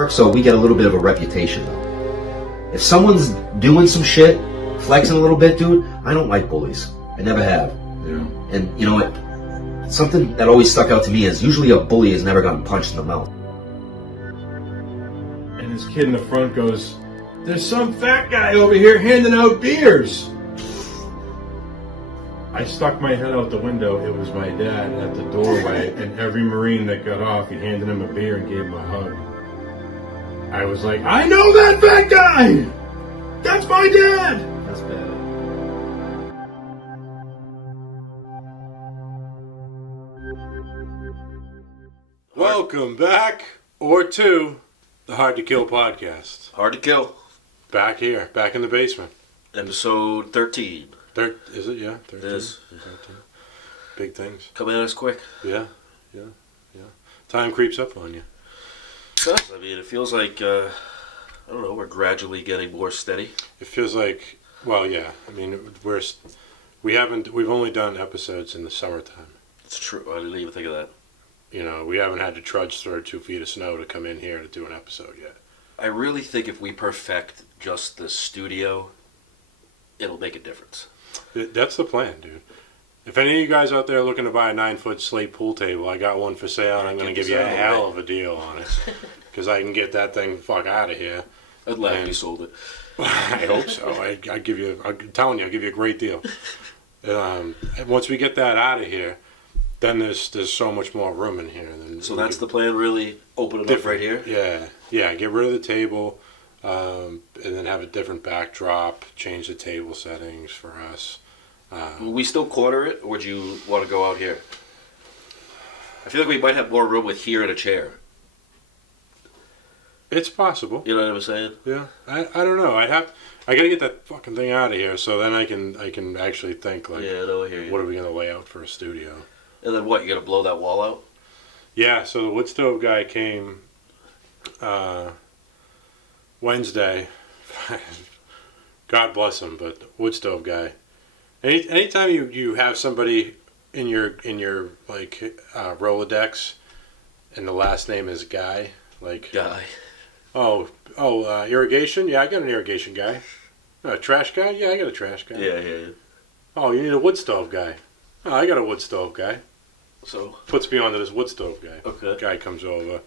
work, so we get a little bit of a reputation though. If someone's doing some shit, flexing a little bit, dude, I don't like bullies. I never have. Yeah. And you know what? Something that always stuck out to me is usually a bully has never gotten punched in the mouth. And this kid in the front goes, "There's some fat guy over here handing out beers." I stuck my head out the window. It was my dad at the doorway, and every Marine that got off, he handed him a beer and gave him a hug. I was like, "I know that fat guy! That's my dad!" That's bad. Welcome back, or to, the Hard to Kill podcast. Hard to Kill. Back here, back in the basement. Episode 13. Is it? Yeah, 13. It is. 13. Big things. Coming at us quick. Yeah. Time creeps up on you. I mean, it feels like, I don't know, we're gradually getting more steady. It feels like, well, yeah. I mean, we've only done episodes in the summertime. It's true. I didn't even think of that. You know, we haven't had to trudge through 2 feet of snow to come in here to do an episode yet. I really think if we perfect just the studio, it'll make a difference. That's the plan, dude. If any of you guys out there are looking to buy a 9-foot slate pool table, I got one for sale, and I'm going to give you a hell of a deal on it. Because I can get that thing the fuck out of here. I'd laugh if you sold it. I hope so. I'm telling you, I'll give you a great deal. Once we get that out of here, then there's so much more room in here. So that's the plan, really? Open it up right here? Yeah. Get rid of the table, and then have a different backdrop, change the table settings for us. Will we still corner it, or would you want to go out here? I feel like we might have more room with here and a chair. It's possible. You know what I'm saying? Yeah. I don't know. I gotta get that fucking thing out of here, so then I can actually think like, yeah, no, I hear you. What are we gonna lay out for a studio? And then what? You gonna blow that wall out? Yeah. So the wood stove guy came Wednesday. God bless him, but wood stove guy. Anytime you have somebody in your like Rolodex, and the last name is Guy, like Guy. Irrigation? Yeah, I got an irrigation guy. A trash guy? Yeah, I got a trash guy. Yeah. Oh, you need a wood stove guy? Oh, I got a wood stove guy. So puts me onto this wood stove guy. Okay. Guy comes over,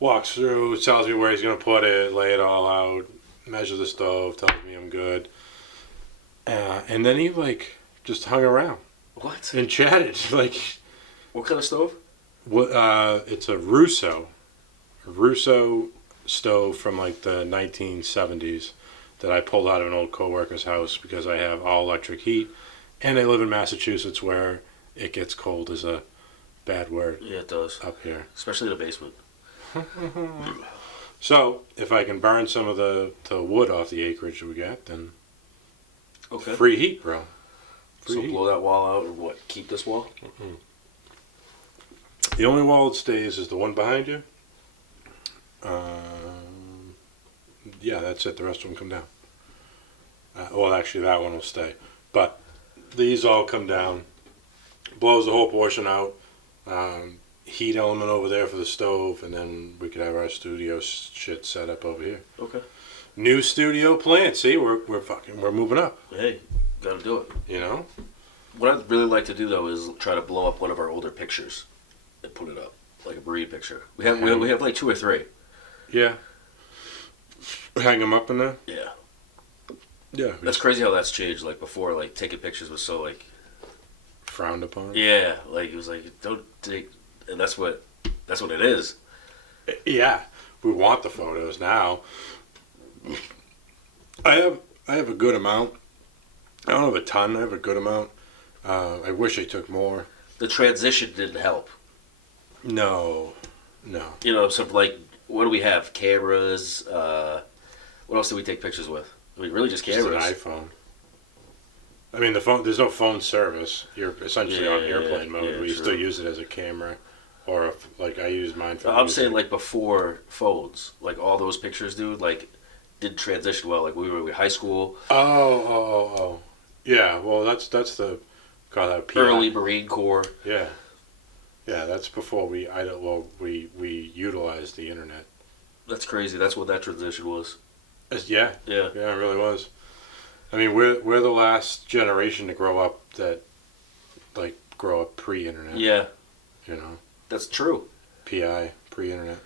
walks through, tells me where he's gonna put it, lay it all out, measure the stove, tells me I'm good. And then he like just hung around. What? And chatted like. What kind of stove? It's a Russo stove from like the 1970s that I pulled out of an old coworker's house because I have all electric heat, and I live in Massachusetts where it gets cold is a bad word. Yeah, it does. Up here. Especially the basement. So, if I can burn some of the wood off the acreage we got, then okay. Free heat, bro. Free heat. Blow that wall out and what? Keep this wall? Mm-hmm. The only wall that stays is the one behind you. Yeah, that's it. The rest of them come down. Well, actually, that one will stay. But these all come down. Blows the whole portion out. Heat element over there for the stove, and then we could have our studio shit set up over here. Okay. New studio plan. See, we're moving up. Hey, gotta do it. You know. What I'd really like to do though is try to blow up one of our older pictures and put it up like a breed picture. We have like 2 or 3. Yeah. Hang them up in there. Yeah. Yeah. That's crazy how that's changed. Like before, like taking pictures was so like frowned upon. Yeah, like it was like don't take, and that's what it is. Yeah, we want the photos now. I have a good amount. I don't have a ton. I have a good amount. I wish I took more. The transition didn't help. No. You know, so like, what do we have? Cameras. What else do we take pictures with? I mean, really just cameras. Just an iPhone. I mean, the phone. There's no phone service. You're essentially on airplane mode. Yeah, we still use it as a camera, or like I use mine for. I'm saying like before phones, like all those pictures, dude. Like, didn't transition well. Like we were in high school. Oh. Yeah. Well, that's the call that PI. Early Marine Corps. Yeah. Yeah, that's before we utilized the internet. That's crazy. That's what that transition was. Yeah, Yeah. it really was. I mean, we're the last generation to grow up pre-internet. Yeah. You know, That's true. PI, pre-internet.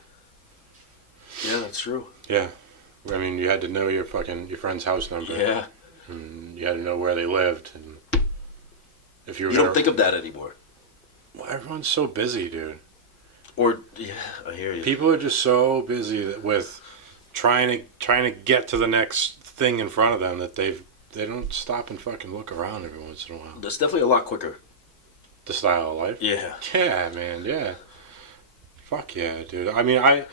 Yeah, that's true. Yeah. I mean, you had to know your friend's house number. Yeah. And you had to know where they lived. And if you don't think of that anymore. Well, everyone's so busy, dude. Or, yeah, I hear you. People are just so busy with trying to get to the next thing in front of them that they don't stop and fucking look around every once in a while. That's definitely a lot quicker. The style of life. Yeah. Yeah, man. Yeah. Fuck yeah, dude. I mean, I'm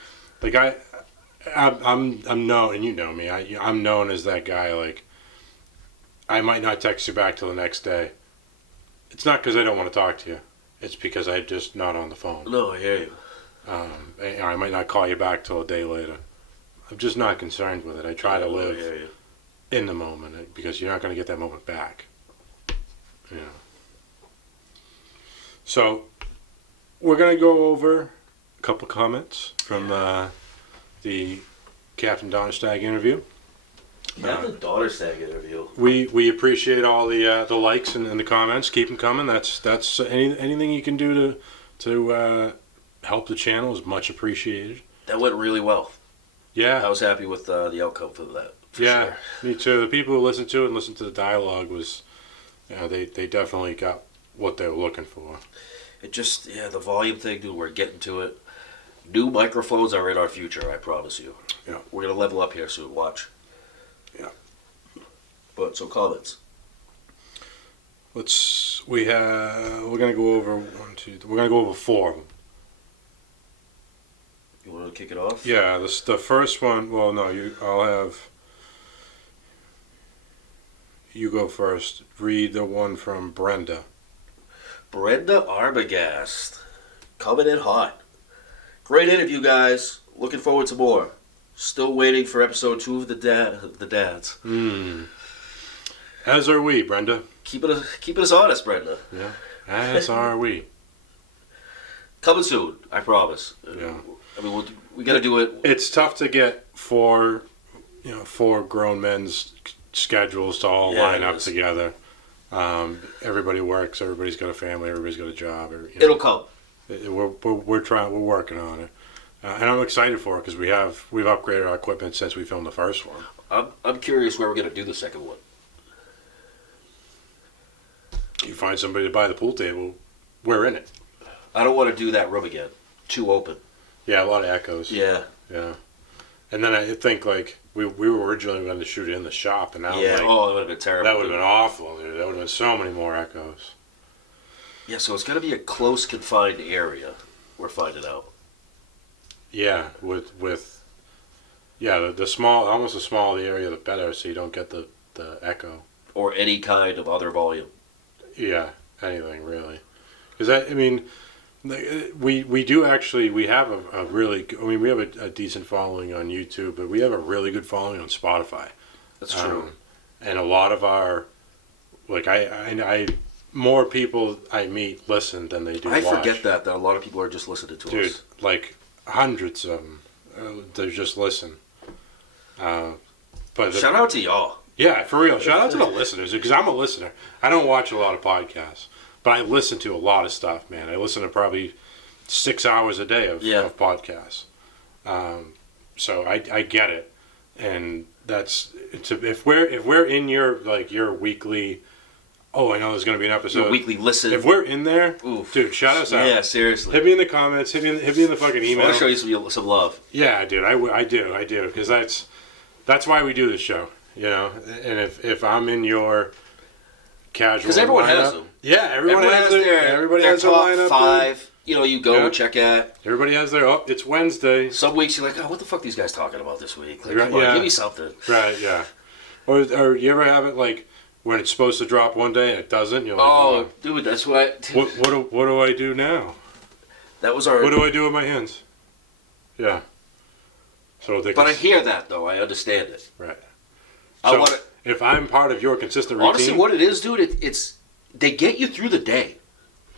known, and you know me. I'm known as that guy. Like, I might not text you back till the next day. It's not because I don't want to talk to you. It's because I'm just not on the phone. No, I hear you. I might not call you back till a day later. I'm just not concerned with it. I try to live in the moment because you're not going to get that moment back. You know. So, we're going to go over a couple comments from the Captain Donnerstag interview. The Donnerstag interview. We appreciate all the likes and the comments. Keep them coming. That's anything you can do to help the channel is much appreciated. That went really well. Yeah, I was happy with the outcome for that. Sure. Me too. The people who listened to it and listened to the dialogue was, they definitely got what they were looking for. It just, the volume thing, dude, we're getting to it. New microphones are in our future, I promise you. Yeah. We're going to level up here soon, watch. Yeah. But, so comments. We're going to go over we're going to go over 4 of them. You want to kick it off? Yeah, the first one, well, no, I'll have you go first. Read the one from Brenda. Brenda Arbogast. Coming in hot. Great interview, guys. Looking forward to more. Still waiting for episode 2 of the dads. As are we, Brenda. Keeping us honest, Brenda. Yeah. As are we. Coming soon, I promise. Yeah. I mean, we got to do it. It's tough to get 4 grown men's schedules to all line up together. Everybody works. Everybody's got a family. Everybody's got a job. It'll come. We're working on it, and I'm excited for it because we've upgraded our equipment since we filmed the first one. I'm curious where we're gonna do the second one. You find somebody to buy the pool table, we're in it. I don't want to do that room again. Too open. Yeah, a lot of echoes. Yeah. And then I think like we were originally going to shoot it in the shop, and now it would have been terrible. That would have been awful, dude. That would have been so many more echoes. Yeah, so it's got to be a close, confined area. We're finding out. Yeah, the small, almost the smaller the area, the better, so you don't get the echo or any kind of other volume. Yeah, anything really, because I mean, we do actually we have a really, I mean, we have a decent following on YouTube, but we have a really good following on Spotify. That's true. And a lot of our, like I more people I meet listen than they do watch. I forget that a lot of people are just listening to us. Dude, like hundreds of them, they just listen. But shout out to y'all. Yeah, for real. Shout out to the listeners, because I'm a listener. I don't watch a lot of podcasts, but I listen to a lot of stuff, man. I listen to probably 6 hours a day of podcasts. So I get it, and if we're in your weekly. Oh, I know there's going to be an episode. Your weekly listen. If we're in there, dude, shout us out. Yeah, seriously. Hit me in the comments. Hit me in the fucking email. I want to show you some love. Yeah, dude. I do. Because that's why we do this show. You know, and if I'm in your casual, because everyone lineup, has them. Yeah, everybody has their top lineup. 5. You go check at. Everybody has their. Oh, it's Wednesday. Some weeks you're like, oh, what the fuck are these guys talking about this week? Like, right, come on, give me something. Right. Yeah. Or you ever have it like when it's supposed to drop one day and it doesn't? You're like, oh, dude, that's what. What do I do now? That was our. What do I do with my hands? Yeah. So I hear that though. I understand it. Right. So if I'm part of your consistent routine... Honestly, what it is, dude, it's they get you through the day.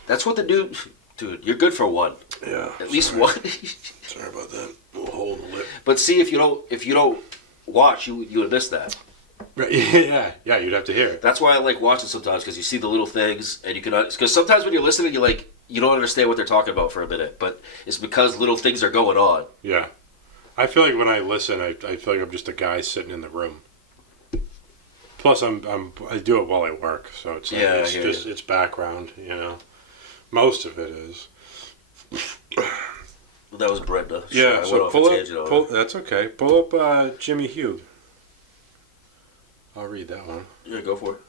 That's what dude, you're good for one. Yeah. At least sorry. one. Sorry about that. A little hole in the lip. But see, if you don't watch, you would miss that. Right. Yeah. You'd have to hear it. That's why I like watching sometimes, because you see the little things, and you can. Because sometimes when you're listening, you don't understand what they're talking about for a minute, but it's because little things are going on. Yeah. I feel like when I listen, I feel like I'm just a guy sitting in the room. Plus, I do it while I work, so it's like, it's background, you know. Most of it is. That was Brenda. Yeah. So pull. That's okay. Pull up Jimmy Hugh. I'll read that one. Yeah, go for it.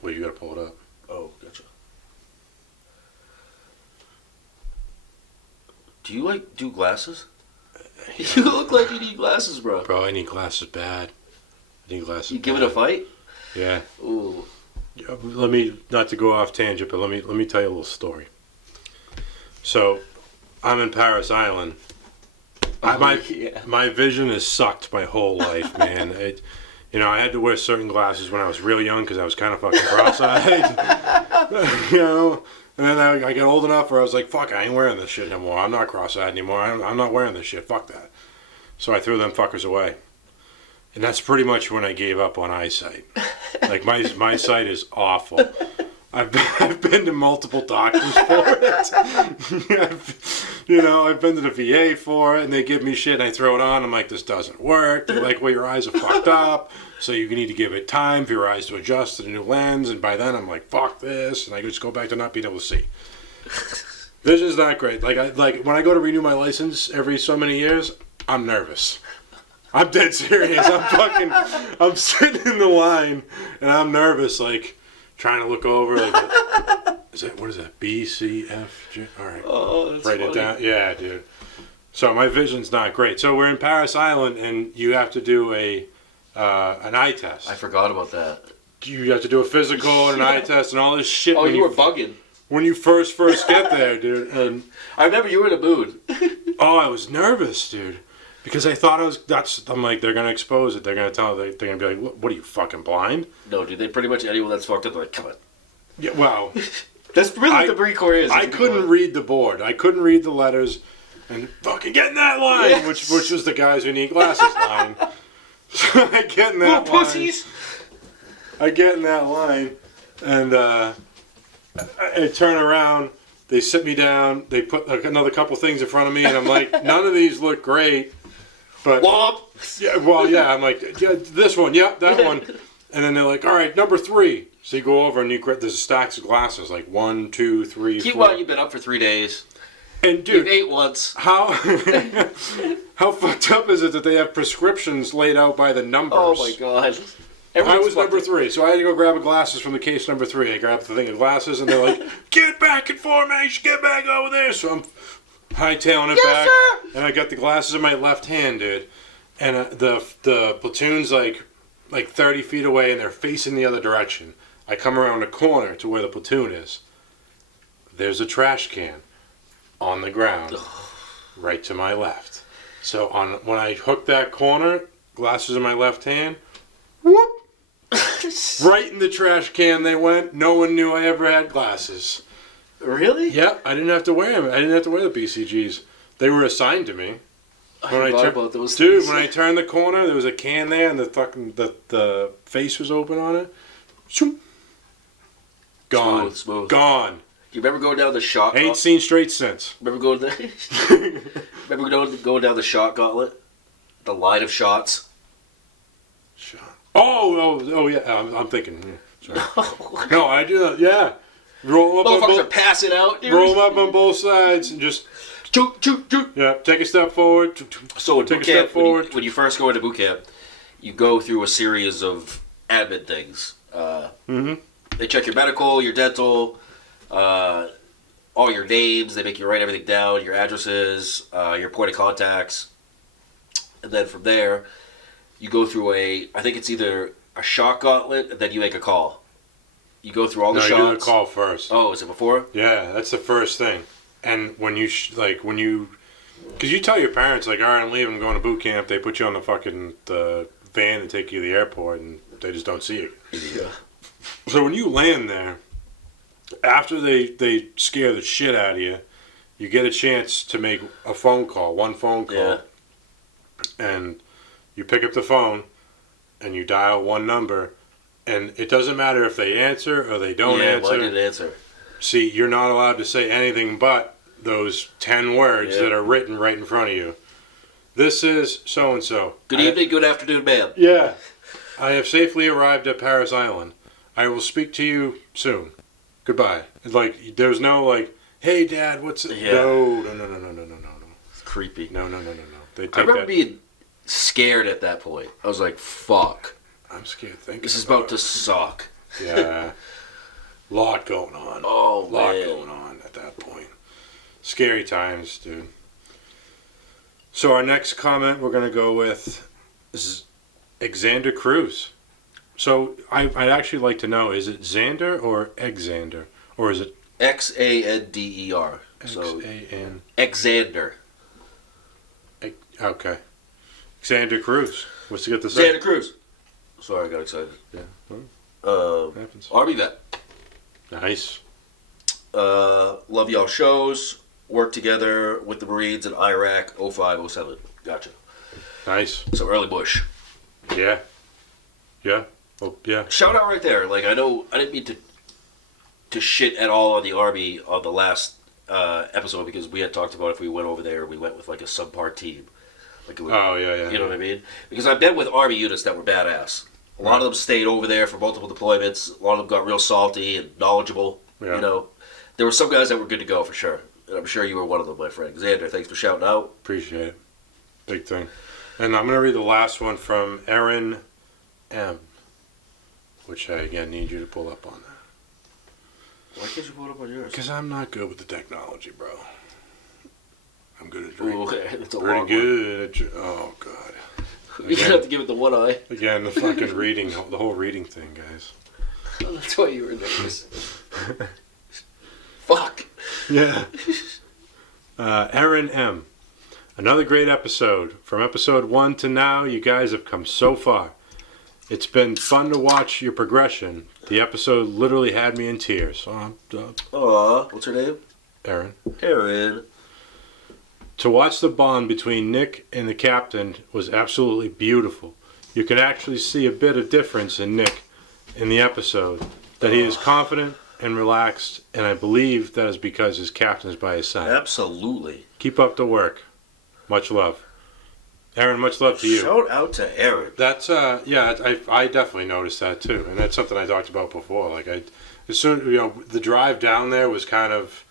Well, you gotta pull it up. Oh, gotcha. Do you do glasses? You look like you need glasses, bro. Bro, I need glasses bad. I need glasses. You give it a fight? Yeah. Ooh. Let me, not to go off tangent, but let me tell you a little story. So, I'm in Paris Island. My vision is sucked my whole life, man. I had to wear certain glasses when I was real young because I was kind of fucking cross-eyed. And then I got old enough where I was like, fuck, I ain't wearing this shit no more. I'm not cross-eyed anymore. I'm not wearing this shit. Fuck that. So I threw them fuckers away. And that's pretty much when I gave up on eyesight. Like, my sight is awful. I've been to multiple doctors for it. I've been to the VA for it, and they give me shit, and I throw it on. I'm like, this doesn't work. They're like, well, your eyes are fucked up, so you need to give it time for your eyes to adjust to the new lens. And by then, I'm like, fuck this, and I just go back to not being able to see. Vision's not great. Like when I go to renew my license every so many years, I'm nervous. I'm dead serious. I'm sitting in the line, and I'm nervous, like, trying to look over, like, what is that? B, C, F, G? All right. Oh, that's Write funny. it down. Yeah, dude. So my vision's not great. So we're in Paris Island, and you have to do an eye test. I forgot about that. You have to do a physical and an eye test and all this shit. Oh, you were bugging. When you first get there, dude. And I remember you were in a mood. oh, I was nervous, dude. Because I thought I'm like, they're going to expose it. They're going to tell it. They're going to be like, what are you, fucking blind? No, dude, they pretty much, anyone that's fucked up, they're like, come on. Yeah, well. That's really what the Marine Corps is. I couldn't read the board. I couldn't read the letters. And fucking get in that line, Yes. which was the guys who need glasses line. So I get in that Little line. pussies. I get in that line, and I turn around. They sit me down. They put another couple things in front of me, and I'm like, none of these look great. But Womp. yeah, well, yeah. I'm like, yeah, this one, yeah, that one. And then they're like, all right, number 3. So you go over and there's stacks of glasses, like 1, 2, 3, Keep 4. on, you've been up for 3 days. And dude, You've ate once. how fucked up is it that they have prescriptions laid out by the numbers? Oh my god. I was number 3, so I had to go grab glasses from the case number 3. I grabbed the thing of glasses, and they're like, "Get back in formation, get back over there." So I'm hightailing it back, sir. and I got the glasses in my left hand, dude. And the platoon's like 30 feet away, and they're facing the other direction. I come around the corner to where the platoon is. There's a trash can on the ground, right to my left. So when I hooked that corner, glasses in my left hand, whoop. Right in the trash can they went. No one knew I ever had glasses. Really? Yep, I didn't have to wear them. I didn't have to wear the BCGs. They were assigned to me. I forgot about those Dude, things. when I turned the corner, there was a can there, and the face was open on it. Shoom. Gone. Smooth. Gone. You remember going down the shot? Ain't seen straight since. Remember going down the shot gauntlet? The line of shots? Shot. Oh, yeah. I'm thinking. Yeah, sorry. No, I do that. Yeah. Roll up Motherfuckers are passing out, dude. roll them up on both sides and just. Choot, choot, choot. Yeah. Take a step forward. So in Take boot a step camp, forward. when you first go into boot camp, you go through a series of admin things. They check your medical, your dental, all your names. They make you write everything down, your addresses, your point of contacts. And then from there, you go through I think it's either a shot gauntlet, and then you make a call. You go through all the No, shots. you do the call first. Oh, is it before? Yeah, that's the first thing. And when you because you tell your parents, like, all right, I'm leaving, I'm going to boot camp. They put you on the van and take you to the airport, and they just don't see you. Yeah. So when you land there, after they scare the shit out of you, you get a chance to make a phone call, one phone call, Yeah. and you pick up the phone and you dial one number, and it doesn't matter if they answer or they don't answer. Why didn't answer? See, you're not allowed to say anything but those 10 words that are written right in front of you. This is so-and-so. Good evening, good afternoon, ma'am. Yeah. I have safely arrived at Paris Island. I will speak to you soon. Goodbye. Like, there's no, like, hey, Dad, what's it? Yeah. No. It's creepy. No. They take I remember that. being scared at that point. I was like, fuck. I'm scared thinking This is about to suck. Yeah. Lot going on. Oh, Lot man. going on at that point. Scary times, dude. So our next comment we're going to go with is Xander Cruz. So I'd actually like to know, is it Xander or Xander? Or is it Xander. So, X-A-N? Xander. Okay. Xander Cruz. What's he got to say? Xander Cruz. Sorry, I got excited. Yeah. Well, happens. Army vet. Nice. Love y'all shows. Worked together with the Marines in Iraq 05, 07. Gotcha. Nice. So early Bush. Yeah. Yeah. Oh, yeah. Shout out right there. Like, I know I didn't mean to shit at all on the Army on the last episode, because we had talked about if we went over there, we went with like a subpar team. Like, it would, Oh, yeah. you know what I mean? Because I've been with Army units that were badass. A lot of them stayed over there for multiple deployments. A lot of them got real salty and knowledgeable. Yeah. You know, there were some guys that were good to go for sure. And I'm sure you were one of them, my friend. Xander, thanks for shouting out. Appreciate it. Big thing. And I'm going to read the last one from Aaron M., which I, again, need you to pull up on that. Why can't you pull it up on yours? Because I'm not good with the technology, bro. I'm good at drinking. Ooh, okay. That's a long Pretty one. good at oh, God. You're going to have to give it the one eye. Again, the fucking reading, the whole reading thing, guys. That's why you were nervous. Fuck. Yeah. Aaron M. Another great episode. From episode 1 to now, you guys have come so far. It's been fun to watch your progression. The episode literally had me in tears. Aw, what's her name? Aaron. Aaron. To watch the bond between Nick and the captain was absolutely beautiful. You could actually see a bit of difference in Nick in the episode. That he is confident and relaxed, and I believe that is because his captain is by his side. Absolutely. Keep up the work. Much love. Aaron, much love to you. Shout out to Aaron. That's I definitely noticed that too, and that's something I talked about before. Like as soon the drive down there was kind of,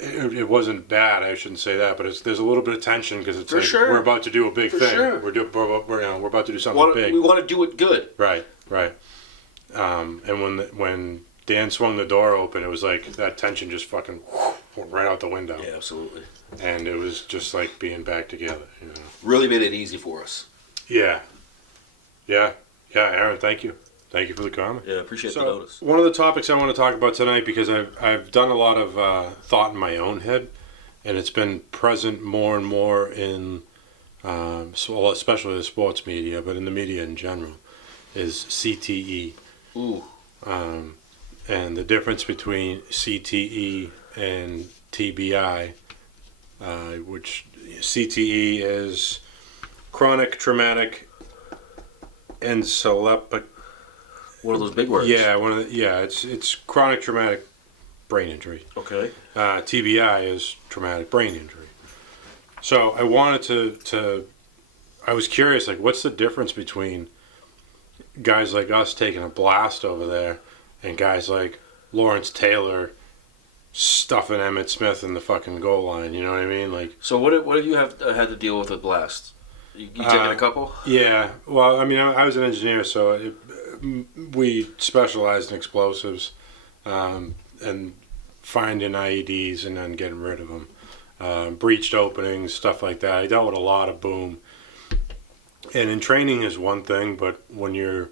it wasn't bad. I shouldn't say that, but there's a little bit of tension because it's For like sure. we're about to do a big For thing. sure. We're about to do something big. We want to do it good. Right. And when Dan swung the door open, it was like that tension just fucking went right out the window. Yeah, absolutely. And it was just like being back together. Really made it easy for us. Yeah. Aaron, thank you. Thank you for the comment. Yeah, appreciate the So, notice. one of the topics I want to talk about tonight, because I've done a lot of thought in my own head, and it's been present more and more in, especially the sports media, but in the media in general, is CTE. Ooh. And the difference between CTE and TBI, which CTE is chronic traumatic encephalopathy. One of those big words. Yeah, it's chronic traumatic brain injury. Okay. TBI is traumatic brain injury. So I wanted I was curious, like, what's the difference between guys like us taking a blast over there and guys like Lawrence Taylor stuffing Emmitt Smith in the fucking goal line? You know what I mean? Like, So what have you had to deal with blast? You taking a couple? yeah. Well, I mean, I was an engineer, so we specialized in explosives and finding IEDs and then getting rid of them. Breached openings, stuff like that. I dealt with a lot of boom. And in training is one thing, but when you're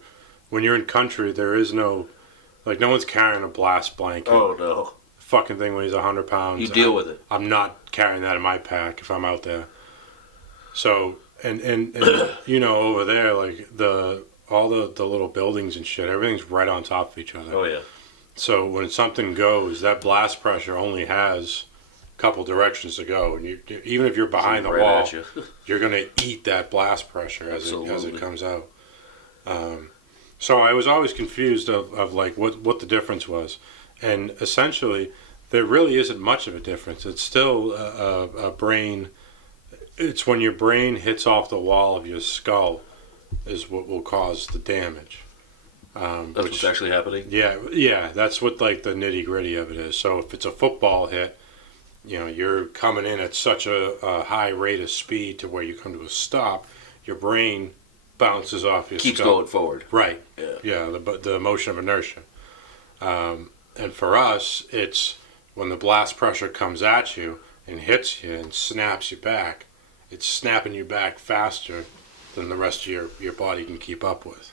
in country, there is no one's carrying a blast blanket. Oh no. Fucking thing weighs 100 pounds. You deal with it. I'm not carrying that in my pack if I'm out there. So and over there, like all the little buildings and shit, everything's right on top of each other. Oh yeah. So when something goes, that blast pressure only has couple directions to go, and even if you're behind the Right wall, at you. you're going to eat that blast pressure as Absolutely. it comes out. So I was always confused of like what the difference was, and essentially there really isn't much of a difference. It's still a brain. It's when your brain hits off the wall of your skull is what will cause the damage. That's what's actually happening. Yeah, that's what like the nitty gritty of it is. So if it's a football hit, you're coming in at such a high rate of speed to where you come to a stop, your brain bounces off your Keeps skull. going forward. Right. Yeah. The motion of inertia. And for us, it's when the blast pressure comes at you and hits you and snaps you back, it's snapping you back faster than the rest of your body can keep up with.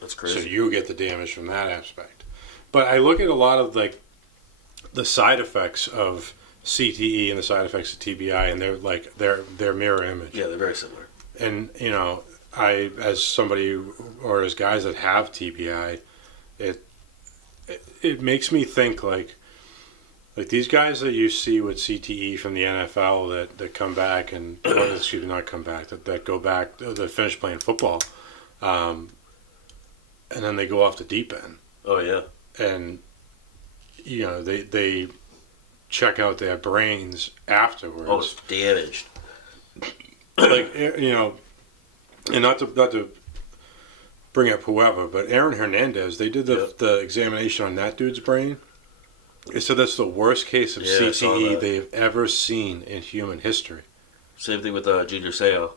That's crazy. So you get the damage from that aspect. But I look at a lot of like the side effects of CTE and the side effects of TBI, and they're mirror image. Yeah, they're very similar. And I, as somebody or as guys that have TBI, it makes me think like these guys that you see with CTE from the NFL that come back and excuse me, not come back, that go back, that finish playing football, and then they go off the deep end. Oh yeah. And they check out their brains afterwards. Oh, it's damaged. Like and not to bring up whoever, but Aaron Hernandez, they did the examination on that dude's brain. They said that's the worst case of CTE they've ever seen in human history. Same thing with Junior Seau.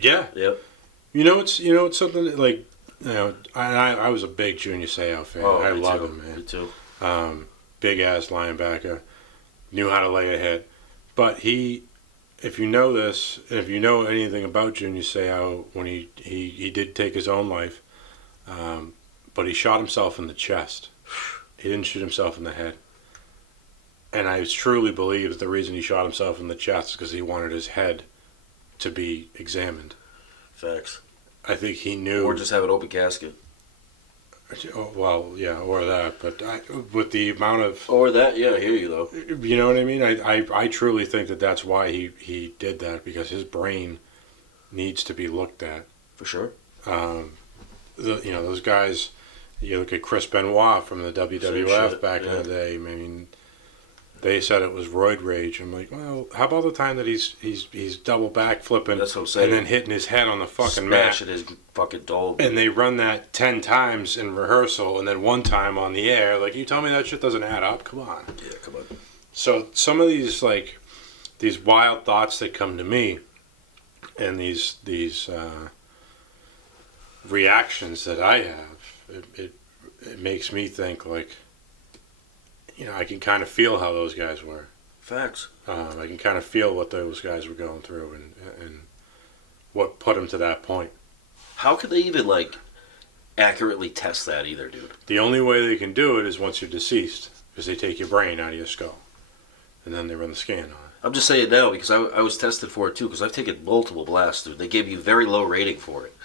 Yeah. Yep. It's something that, like, I was a big Junior Seau fan. Oh, I me love too. him, man. Me too. Big ass linebacker, knew how to lay a hit. But if you know this, and if you know anything about Junior Seau, when he did take his own life, but he shot himself in the chest. He didn't shoot himself in the head. And I truly believe that the reason he shot himself in the chest is because he wanted his head to be examined. Facts. I think he knew. Or just have an open casket. Well, yeah, or that. But with the amount of... Or that, yeah, I hear you, though. You know what I mean? I truly think that that's why he did that, because his brain needs to be looked at. For sure. Those guys... You look at Chris Benoit from the WWF back in the day. I mean, they said it was roid rage. I'm like, well, how about the time that he's double back flipping, that's what I'm saying, and then hitting his head on the fucking mat, smashing his fucking dome, and they run that 10 times in rehearsal, and then one time on the air. Like, you tell me that shit doesn't add up? Come on. Yeah, come on. So some of these wild thoughts that come to me, and these reactions that I have. It makes me think, like, I can kind of feel how those guys were. Facts. I can kind of feel what those guys were going through and what put them to that point. How could they even, like, accurately test that either, dude? The only way they can do it is once you're deceased, because they take your brain out of your skull, and then they run the scan on it. I'm just saying now because I was tested for it, too, because I've taken multiple blasts, dude. They gave me very low rating for it.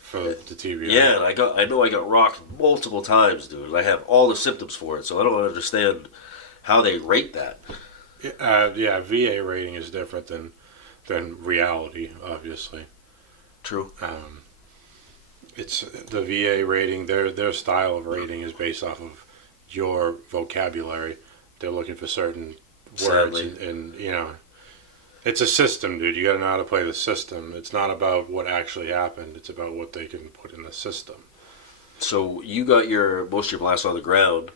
For the TBI. Yeah, and I know I got rocked multiple times, dude. And I have all the symptoms for it, so I don't understand how they rate that. VA rating is different than reality, obviously. True. It's the VA rating. Their style of rating is based off of your vocabulary. They're looking for certain words, and it's a system, dude. You got to know how to play the system. It's not about what actually happened. It's about what they can put in the system. So you got most of your blasts on the ground.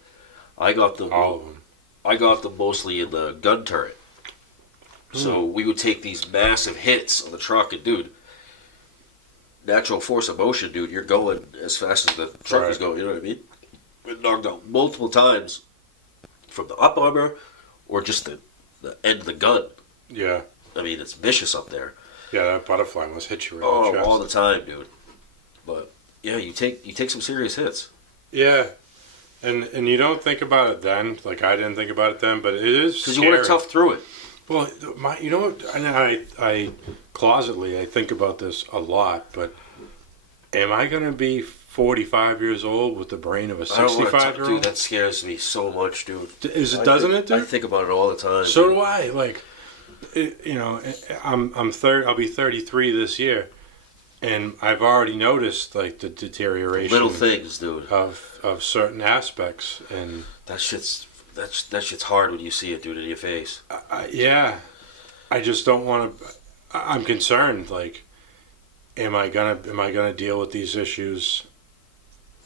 I got them. All of them. I got them mostly in the gun turret. So we would take these massive hits on the truck, and dude, natural force of motion, dude. You're going as fast as the truck is going. You know what I mean? Been knocked out multiple times from the up armor, or just the end of the gun. Yeah. I mean, it's vicious up there. Yeah, that butterfly must hit you right in the chest. All the time, dude. But yeah, you take some serious hits. Yeah, and you don't think about it then. Like, I didn't think about it then, but it is because you want to tough through it. Well, you know what? I closetly I think about this a lot, but am I going to be 45 years old with the brain of a I don't want to 65-year-old? Dude, that scares me so much, dude. Doesn't it, dude? I think about it all the time. So dude. do I. Like, I'll be 33 this year, and I've already noticed like the deterioration, Little things, dude. of certain aspects, and That shit's hard when you see it, dude, in your face. yeah, I just don't want to. I'm concerned. Like, am I gonna deal with these issues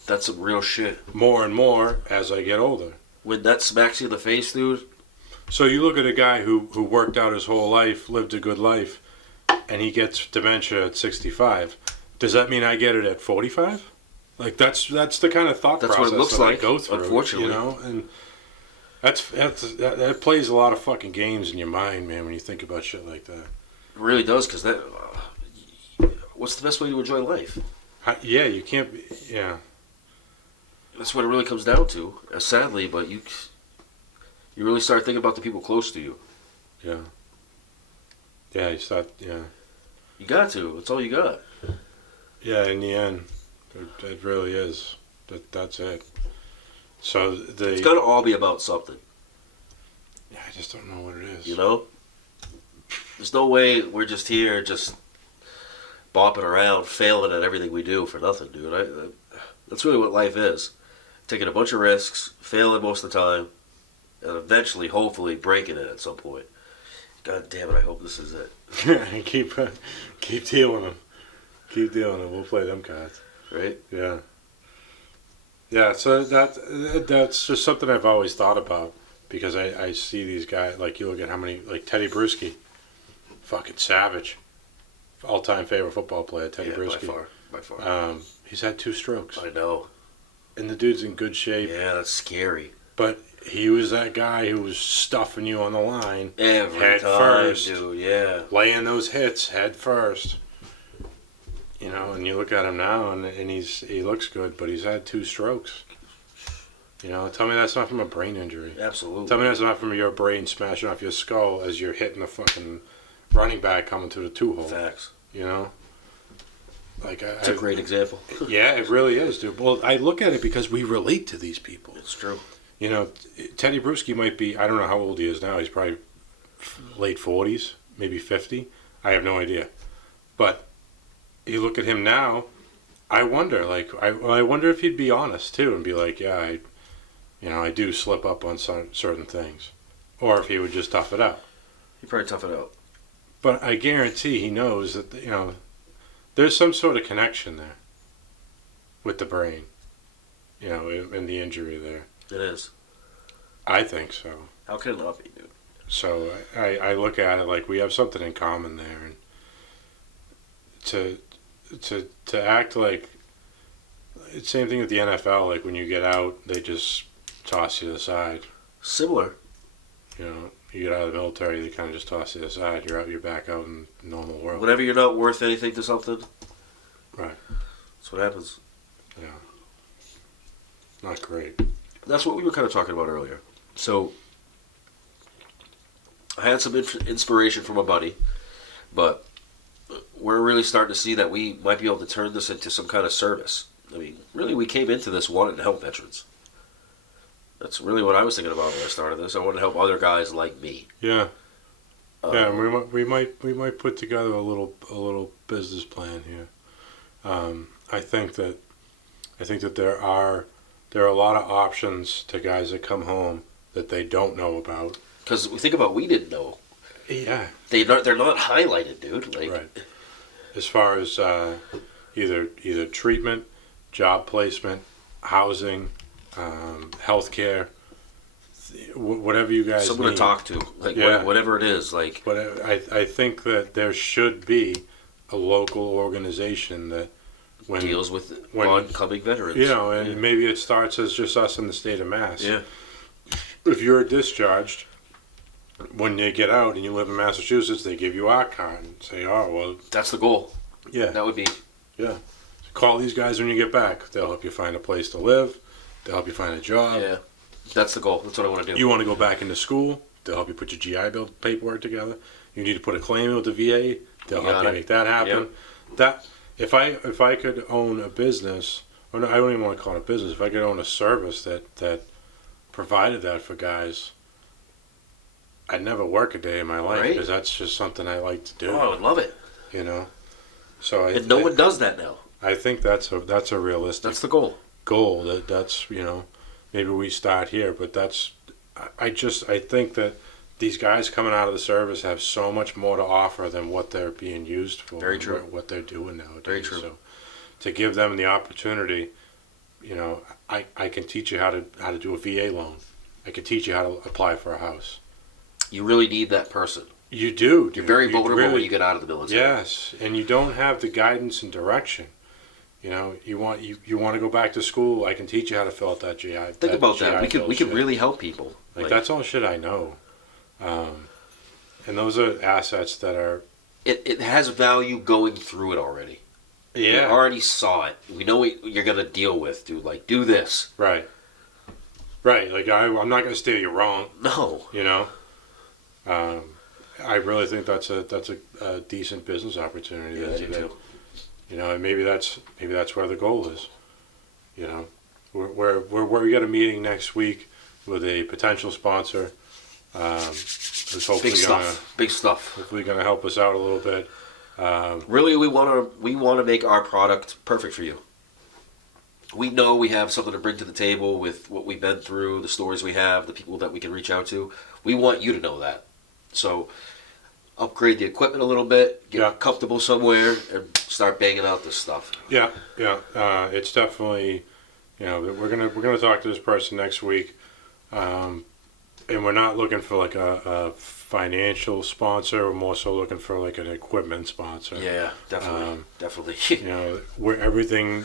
That's some real shit. more and more as I get older? When that smacks you in the face, dude. So you look at a guy who worked out his whole life, lived a good life, and he gets dementia at 65. Does that mean I get it at 45? Like that's the kind of thought That's process what it looks that like, I go through. unfortunately. You know, and that plays a lot of fucking games in your mind, man, when you think about shit like that. It really does, because that. What's the best way to enjoy life? Yeah, you can't. Yeah, That's what it really comes down to. Sadly, but you really start thinking about the people close to you. yeah. You start. Yeah, You got to. That's all you got. yeah. In the end, it really is. That's it. So It's got to all be about something. Yeah, I just don't know what it is. You know? There's no way we're just here, just bopping around, failing at everything we do for nothing, dude. That's really what life is. Taking a bunch of risks, failing most of the time, and eventually, hopefully, breaking it at some point. God damn it, I hope this is it. keep dealing them. Keep dealing them. We'll play them cards. Right? Yeah. Yeah, so that's just something I've always thought about, because I see these guys, like you look at how many, like Teddy Bruschi, fucking savage. All-time favorite football player, Teddy Bruschi. By far. He's had 2 strokes. I know. And the dude's in good shape. Yeah, that's scary. But he was that guy who was stuffing you on the line. Every head time, first. dude, yeah. Laying those hits head first. You know, and you look at him now, and he looks good, but he's had 2 strokes. You know, tell me that's not from a brain injury. Absolutely. Tell me that's not from your brain smashing off your skull as you're hitting the fucking running back coming to the 2-hole. Facts. You know? Like It's a great example. Yeah, it really is, dude. Well, I look at it because we relate to these people. It's true. You know, Teddy Bruschi might be, I don't know how old he is now. He's probably late 40s, maybe 50. I have no idea. But you look at him now, I wonder, like, I wonder if he'd be honest, too, and be like, yeah, I do slip up on certain things. Or if he would just tough it out. He'd probably tough it out. But I guarantee he knows that, you know, there's some sort of connection there with the brain, you know, and the injury there. It is. I think so. How can it not be, dude? So I look at it like we have something in common there, and to act like it's same thing with the NFL. Like when you get out, they just toss you aside. Similar. You know, you get out of the military, they kind of just toss you aside. You're back out in the normal world. Whenever you're not worth anything to something. Right. That's what happens. Yeah. Not great. That's what we were kind of talking about earlier. So, I had some inspiration from a buddy, but we're really starting to see that we might be able to turn this into some kind of service. I mean, really, we came into this wanting to help veterans. That's really what I was thinking about when I started this. I wanted to help other guys like me. Yeah. Yeah, and we might put together a little business plan here. I think that there are a lot of options to guys that come home that they don't know about. Because we think about we didn't know. Yeah. They're not highlighted, dude. Like, right. As far as either treatment, job placement, housing, healthcare, whatever you guys someone need. to talk to, like whatever it is, like. But I think that there should be a local organization that deals with oncoming veterans. You know, and maybe it starts as just us in the state of Mass. Yeah. If you're discharged, when you get out and you live in Massachusetts, they give you our card and say, oh, well. That's the goal. Yeah. That would be. Yeah. Call these guys when you get back. They'll help you find a place to live. They'll help you find a job. Yeah. That's the goal. That's what I want to do. You want to go back into school. They'll help you put your GI Bill paperwork together. You need to put a claim in with the VA. They'll help you make that happen. Yep. if I could own a business, or no, I don't even want to call it a business. If I could own a service that provided that for guys, I'd never work a day in my life, Right. because that's just something I like to do. Oh, I would love it. You know, so And no one does that now. I think that's a realistic That's the goal. goal. That's maybe we start here, but that's I think that these guys coming out of the service have so much more to offer than what they're being used for. Very true. What they're doing nowadays. Very true. So to give them the opportunity, I can teach you how to do a VA loan. I can teach you how to apply for a house. You really need that person. You do. Dude. You're very vulnerable really, when you get out of the military. Yes, and you don't have the guidance and direction. You want to go back to school. I can teach you how to fill out that GI. Think about GI that. We Bill could shit. really help people. Like that's all shit I know. And those are assets that are. It has value going through it already. Yeah. We already saw it. We know what you're gonna deal with, dude. Like, do this. Right. Right. Like I'm not gonna steer you wrong. No. I really think that's a decent business opportunity. Yeah, I do too. And maybe that's where the goal is. We got a meeting next week with a potential sponsor. Who's hopefully Big stuff. Hopefully gonna help us out a little bit. Really, we want to make our product perfect for you. We know we have something to bring to the table with what we've been through, the stories we have, the people that we can reach out to. We want you to know that. So, upgrade the equipment a little bit, get comfortable somewhere, and start banging out this stuff. Yeah. It's definitely, we're gonna talk to this person next week, and we're not looking for like a financial sponsor. We're more so looking for like an equipment sponsor. Yeah, definitely, definitely. Where everything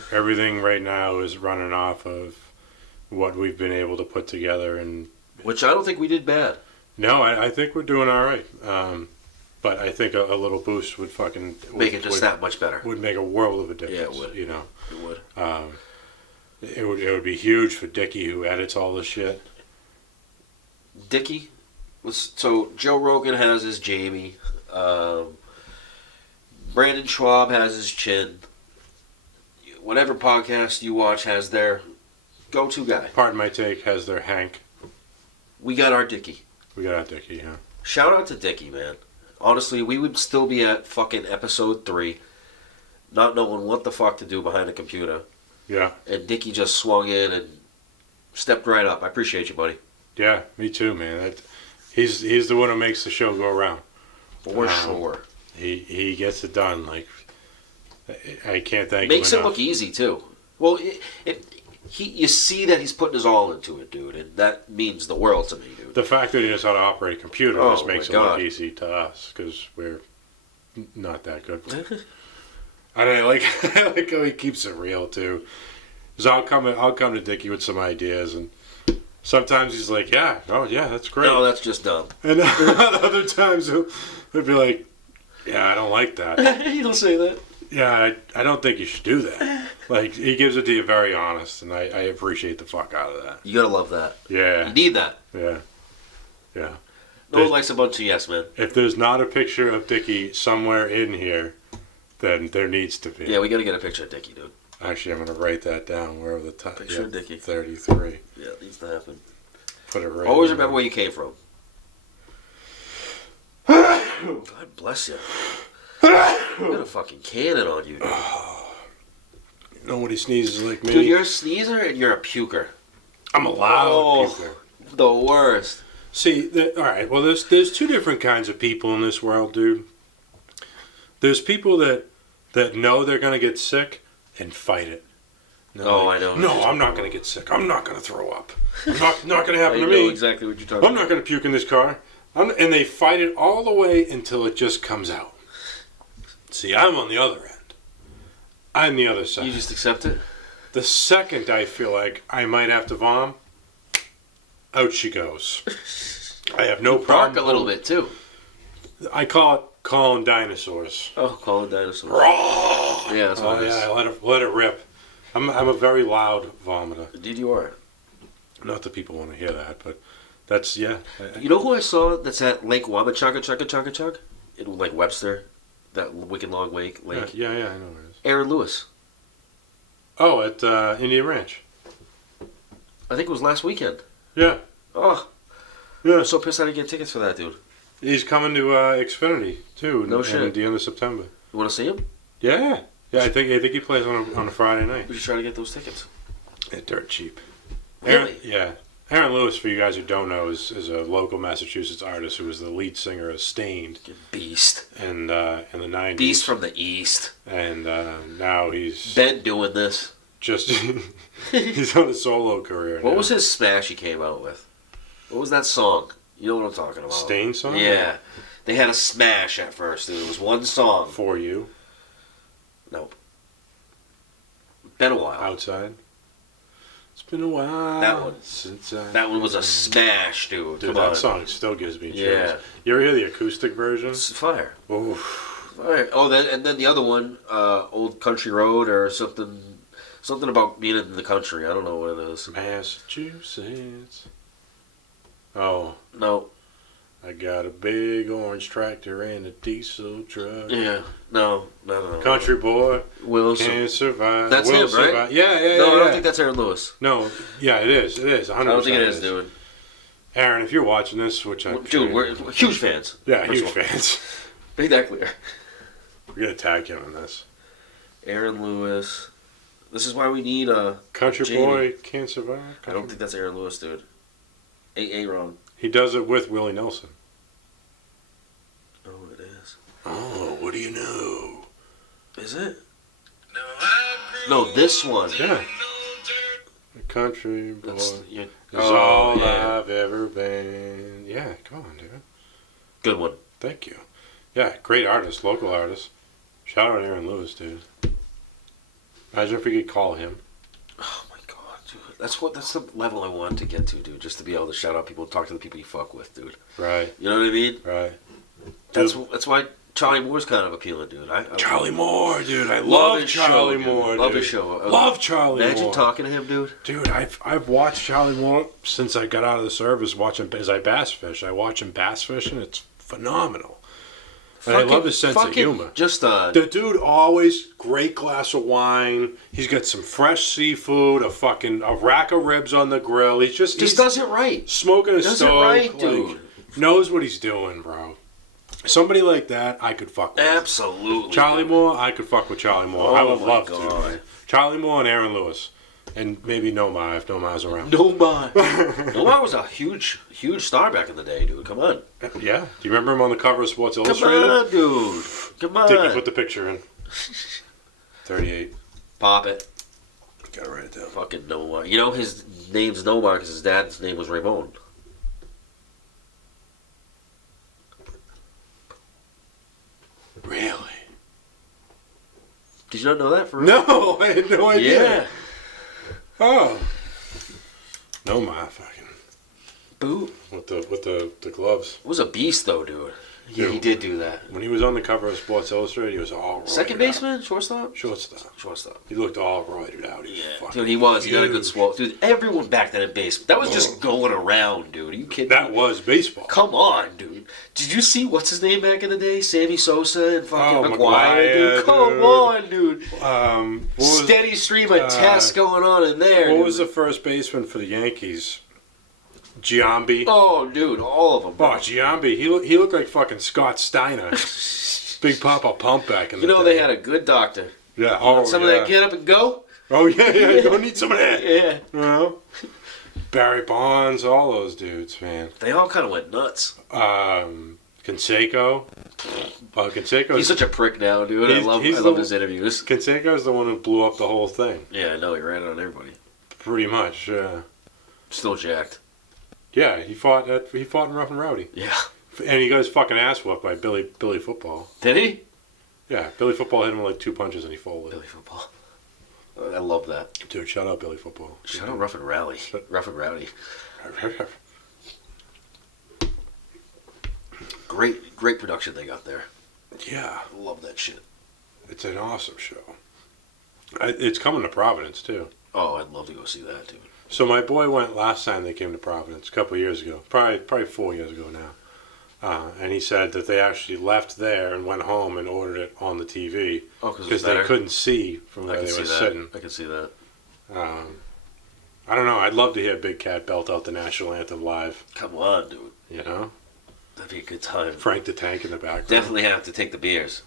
right now is running off of what we've been able to put together, and which I don't think we did bad. No, I think we're doing all right. But I think a little boost would make it just that much better. Would make a world of a difference. Yeah, it would. It would. It would be huge for Dickie, who edits all this shit. Dickie so Joe Rogan has his Jamie. Brandon Schwab has his Chin. Whatever podcast you watch has their go-to guy. Pardon my take, has their Hank. We got our Dickie. We got our Dickie, yeah. Shout out to Dickie, man. Honestly, we would still be at fucking episode 3, not knowing what the fuck to do behind a computer. Yeah. And Dickie just swung in and stepped right up. I appreciate you, buddy. Yeah, me too, man. He's the one who makes the show go around. For sure. He gets it done. Like, I can't thank him Makes it enough. look easy, too. Well, you see that he's putting his all into it, dude, and that means the world to me, dude. The fact that he knows how to operate a computer just makes it look easy to us, because we're not that good. And I like how he keeps it real too. Because I'll come to Dickie with some ideas, and sometimes he's like, "Yeah, that's great." No, that's just dumb. And other times he'll be like, "Yeah, I don't like that." He'll say that. Yeah, I don't think you should do that. Like, he gives it to you very honest, and I appreciate the fuck out of that. You gotta love that. Yeah. You need that. Yeah. No one likes a bunch of yes men. If there's not a picture of Dickie somewhere in here, then there needs to be. Yeah, we gotta get a picture of Dickie, dude. Actually, I'm going to write that down wherever the top. Picture of Dickie. 33. Yeah, it needs to happen. Put it right. Always remember where you came from. God bless you. You got a fucking cannon on you, dude. Nobody sneezes like me. Dude, you're a sneezer and you're a puker. I'm a loud puker. The worst. See, all right. Well, there's two different kinds of people in this world, dude. There's people that know they're gonna get sick and fight it. I know. No, I'm not gonna get sick. I'm not gonna throw up. Not gonna happen to I me. know exactly what you're talking I'm not gonna puke in this car. And they fight it all the way until it just comes out. See, I'm on the other end. I'm the other side. You just accept it? The second I feel like I might have to vom, out she goes. I have no problem. Bark a little bit, too. I call it calling dinosaurs. Oh, calling dinosaurs. Roar! Yeah, that's what it is. Yeah, let it rip. I'm a very loud vomiter. Indeed you are. Not that people want to hear that, but that's, yeah. You know who I saw that's at Lake Wabachugga in like Webster? That wicked long lake? Yeah, I know where it is. Aaron Lewis. Oh, at Indian Ranch. I think it was last weekend. Yeah. Oh, Yeah. I'm so pissed I didn't get tickets for that, dude. He's coming to Xfinity too. No shit. At the end of September. You want to see him? Yeah. Yeah, I think he plays on a Friday night. We should try to get those tickets. They're dirt cheap. Really? Yeah. Aaron Lewis, for you guys who don't know, is a local Massachusetts artist who was the lead singer of Stained Beast. in the 90s. Beast from the East. And now he's Ben doing this. just he's on a solo career. What now. was his smash he came out with? What was that song? You know what I'm talking about. Stained song? Yeah. They had a smash at first, dude. It was one song. For You? Nope. Been a while. Outside? It's been a while That one. since That one was a smash, dude. Dude, Come that on. song still gives me chills. Yeah. You ever hear the acoustic version? It's fire. Oof. Fire. Oh, then the other one, Old Country Road or something about being in the country. I don't know what it is. Massachusetts. Oh, No. I got a big orange tractor and a diesel truck. Yeah. No. Country boy Wilson. can't survive. That's will him, right? survive. Yeah. No, I don't think that's Aaron Lewis. No, yeah, it is. It is. 100% I don't think it is, dude. Aaron, if you're watching this, which I'm sure Dude, we're huge fans. yeah, First huge of all. fans. Make that clear. We're gonna tag him in this. Aaron Lewis. This is why we need a Country Jamie. boy can't survive. I don't think that's Aaron Lewis, dude. A wrong. He does it with Willie Nelson. Oh, it is. Oh, what do you know? Is it? No, this one. Yeah. The country boy That's, is you all yeah. I've ever been. Yeah, come on, dude. Good one. Thank you. Yeah, great artist, local artist. Shout out Aaron Lewis, dude. Imagine if we could call him. Oh my god, dude. That's the level I want to get to, dude. Just to be able to shout out people, talk to the people you fuck with, dude. Right, You know what I mean? right. That's why Charlie Moore's kind of appealing, dude. Charlie Moore, dude. I love love his Charlie show, dude. Moore, Love dude. his show. Love Charlie Imagine Moore. talking to him, dude. Dude, I've watched Charlie Moore since I got out of the service. Watching as I bass fish, I watch him bass fish, and it's phenomenal. And I love his sense of humor. Just The dude always great glass of wine. He's got some fresh seafood, a rack of ribs on the grill. He's does it right. smoking a Does it stove. right, dude. Knows what he's doing, bro. Somebody like that, I could fuck with. Absolutely. Charlie dude. Moore, I could fuck with Charlie Moore. Oh I would my love God. to. Charlie Moore and Aaron Lewis, and maybe Nomar if Nomar's around. Nomar. Nomar was a huge star back in the day, dude. Come on. Yeah. Do you remember him on the cover of Sports Come Illustrated? on, dude. Come on. Dickie, put the picture in. 38. Pop it. Gotta write it down. Fucking Nomar. You know his name's Nomar because his dad's name was Ramon. Really? Did you not know that for real? No, I had no idea. Yeah. Oh. Nomar, fucking Boo. with the gloves. Was a beast though, dude. Yeah, he did do that. When he was on the cover of Sports Illustrated, he was all roided Second out. baseman, shortstop. Shortstop. He looked all roided out. He was fucking Dude, he was. He got a good huge. swell. Dude, everyone back then in baseball. That was just going around, dude. Are you kidding That me? was baseball. Come on, dude. Did you see what's his name back in the day? Sammy Sosa and fucking Oh, McGuire, dude. McGuire, Come dude. on, dude. What was, Steady stream of tests going on in there. what dude. was the first baseman for the Yankees? Giambi. Oh, dude, all of them. Oh, Giambi. He looked like fucking Scott Steiner. Big Papa Pump back in the You know day. they had a good doctor. Yeah. Oh, Some yeah. of that get up and go. Oh, yeah. You don't need some of that. Yeah. You know? Barry Bonds, all those dudes, man. They all kind of went nuts. Canseco. Canseco. He's such a prick now, dude. I love his interviews. Canseco's the one who blew up the whole thing. Yeah, I know. He ran it on everybody. Pretty much, yeah. Still jacked. Yeah, he fought in Rough and Rowdy. Yeah. And he got his fucking ass whooped by Billy Football. Did he? Yeah, Billy Football hit him with like 2 punches and he folded. Billy Football. I love that. Dude, shout out Billy Football. Shout out Rough and Rowdy. Rough and Rowdy. Great production they got there. Yeah, Love that shit. it's an awesome show. It's coming to Providence too. Oh, I'd love to go see that, dude. So my boy went last time they came to Providence, a couple of years ago. Probably 4 years ago now. And he said that they actually left there and went home and ordered it on the TV Oh, because because they couldn't see from where they were sitting. I can see that. I don't know. I'd love to hear Big Cat belt out the national anthem live. Come on, dude. You know, That'd be a good time. Frank the Tank in the background. Definitely have to take the beers.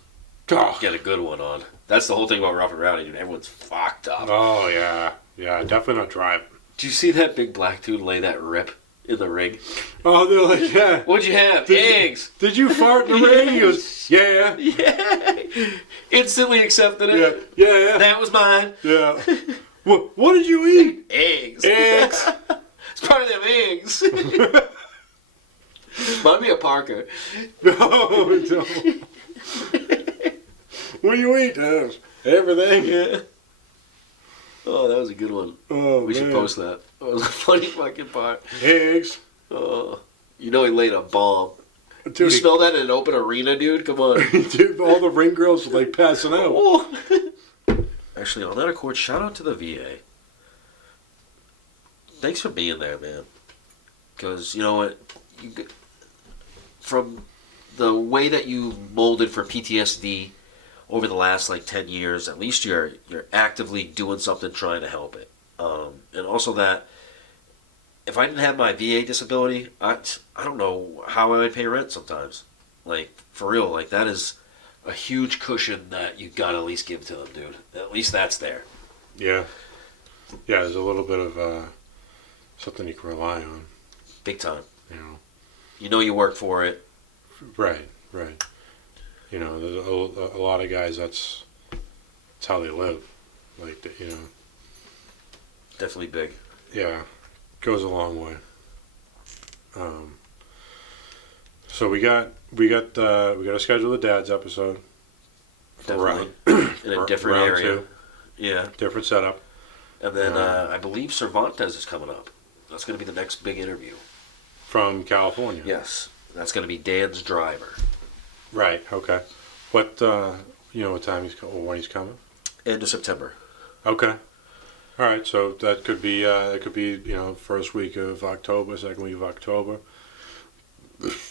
Oh, Get a good one on. That's the whole thing about Rough and Rowdy, dude. Everyone's fucked up. oh yeah, yeah. Definitely not driving. Did you see that big black dude lay that rip in the ring? Oh, they're like, yeah. What'd you have? Eggs. Did you fart in the ring? He goes, yeah, Yeah. Instantly accepted it. yeah, yeah, yeah. That was mine. Yeah. What did you eat? Eggs. Eggs. It's part of them eggs. Remind me of Parker. No, don't. What do you eat? Everything. Yeah. Oh, that was a good one. Oh, We should post that. That was a funny fucking part. Eggs. Oh, you know he laid a bomb. Dude, You smell that in an open arena, dude? Come on. dude, all the ring girls were like passing out. Oh. Actually, on that accord, shout out to the VA. Thanks for being there, man. Because, you know what? From the way that you molded for PTSD over the last, 10 years, at least you're actively doing something trying to help it. And also that if I didn't have my VA disability, I don't know how I would pay rent sometimes. For real, that is a huge cushion that you gotta at least give to them, dude. At least that's there. Yeah. Yeah, there's a little bit of something you can rely on. Big time. You know. You know you work for it. Right, right. You know, there's a lot of guys, that's how they live. You know. Definitely big. Yeah, goes a long way. So we got to schedule the dad's episode. Definitely. In a different round area. 2. Yeah. Different setup. And then I believe Cervantes is coming up. That's going to be the next big interview. From California. Yes. That's going to be Dan's driver. Right. Okay. What what time he's or when he's coming? End of September. Okay. All right. So that could be first week of October, second week of October.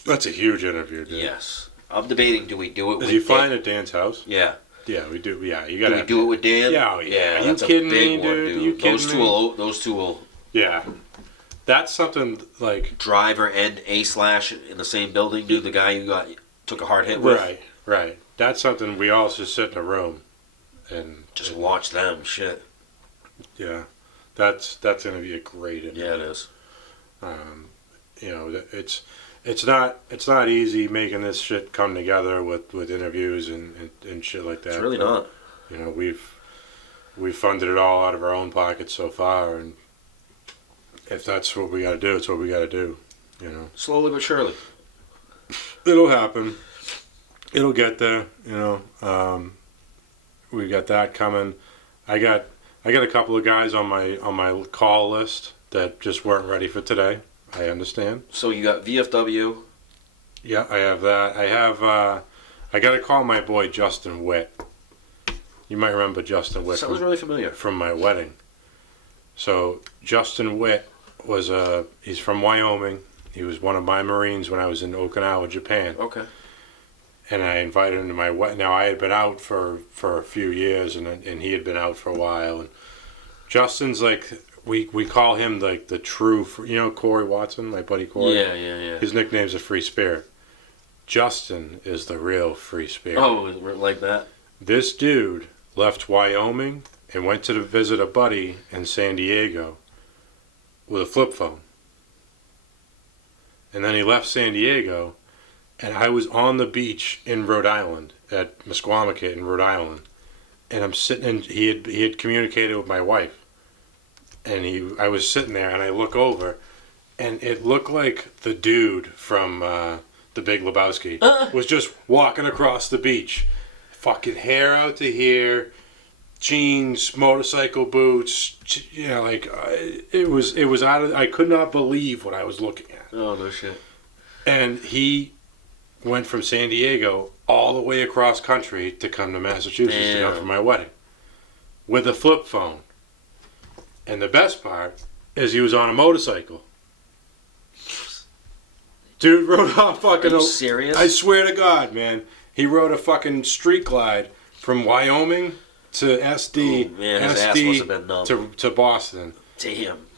That's a huge interview, dude. Yes. I'm debating, do we do it with Is he Dan? flying at Dan's house? Yeah. Yeah, we do. Yeah, you Do got we do it with Dan? Yeah, oh, yeah. Are you That's kidding a big me, one, dude? dude. You kidding me? Those two will Yeah. That's something like driver and A/ in the same building, dude. The guy you took a hard hit with. Right. That's something we all just sit in a room and Just watch them. Shit. Yeah. That's gonna be a great interview. Yeah, it is. It's not easy making this shit come together with interviews and shit like that. It's really not. You know, we've funded it all out of our own pockets so far, and if that's what we got to do, it's what we got to do. You know, Slowly but surely. it'll happen. It'll get there. You know, we got that coming. I got a couple of guys on my call list that just weren't ready for today. I understand. So you got VFW. Yeah, I have that. I got to call my boy Justin Witt. You might remember Justin Witt. Sounds really familiar. From my wedding. So Justin Witt he's from Wyoming. He was one of my Marines when I was in Okinawa, Japan. Okay. And I invited him to my wedding. Now I had been out for a few years, and he had been out for a while. And Justin's we call him the true, Corey Watson, my buddy Corey. Yeah. His nickname's a free spirit. Justin is the real free spirit. Oh, like that? This dude left Wyoming and went to visit a buddy in San Diego with a flip phone. And then he left San Diego, and I was on the beach in Rhode Island, at Mesquamaket in Rhode Island, and I'm sitting, and he had communicated with my wife, and I was sitting there, and I look over, and it looked like the dude from The Big Lebowski was just walking across the beach, fucking hair out to here, jeans, motorcycle boots, it was out of. I could not believe what I was looking at. Oh, no shit. And he went from San Diego all the way across country to come to Massachusetts to come for my wedding with a flip phone. And the best part is he was on a motorcycle. Dude wrote a fucking... Are you serious? I swear to God, man. He rode a fucking street glide from Wyoming to SD, Oh, man, his ass must have been numb. to Boston. Damn.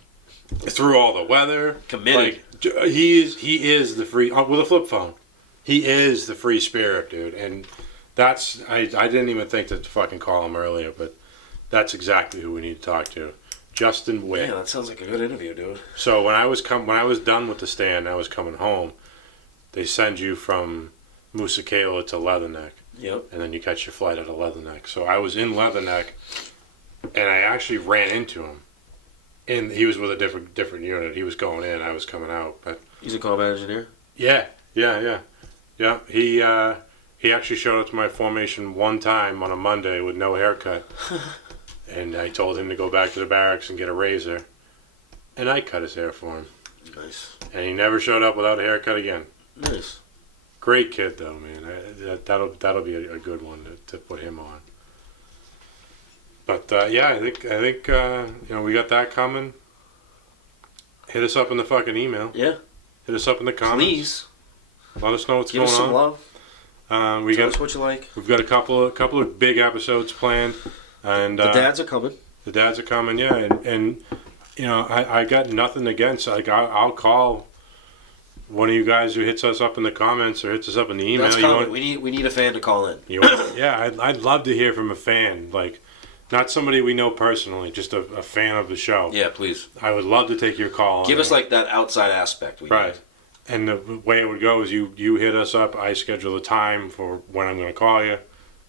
Through all the weather. Committed. Like, he is the free... with a flip phone. He is the free spirit, dude. And that's... I didn't even think to fucking call him earlier, but that's exactly who we need to talk to. Justin Witt. Yeah, that sounds like a good interview, dude. So when I was done with the stand, I was coming home. They send you from Musakela to Leatherneck. Yep. And then you catch your flight out of Leatherneck. So I was in Leatherneck, and I actually ran into him. And he was with a different unit. He was going in, I was coming out. But He's a combat engineer? yeah. He actually showed up to my formation one time on a Monday with no haircut. And I told him to go back to the barracks and get a razor. And I cut his hair for him. Nice. And he never showed up without a haircut again. Nice. Great kid, though, man. That'll be a good one to put him on. But yeah, I think we got that coming. Hit us up in the fucking email. Yeah. Hit us up in the comments. Please. Let us know what's Give going us some on. love. Tell us what you like. We've got a couple of big episodes planned, and The dads are coming. The dads are coming, yeah, and I got nothing against. Like I'll call one of you guys who hits us up in the comments or hits us up in the email. That's coming. We need a fan to call in. Yeah, I'd love to hear from a fan, like not somebody we know personally, just a fan of the show. Yeah, please. I would love to take your call. Give us like that outside aspect. Right. And the way it would go is you hit us up, I schedule a time for when I'm going to call you,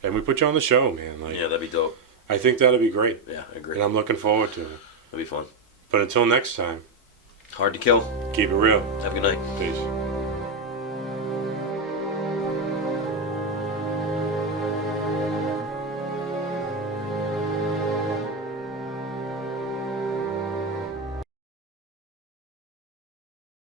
and we put you on the show, man. Like, yeah, that'd be dope. I think that'd be great. Yeah, I agree. And I'm looking forward to it. That'd be fun. But until next time, Hard to kill. keep it real. Have a good night. Peace.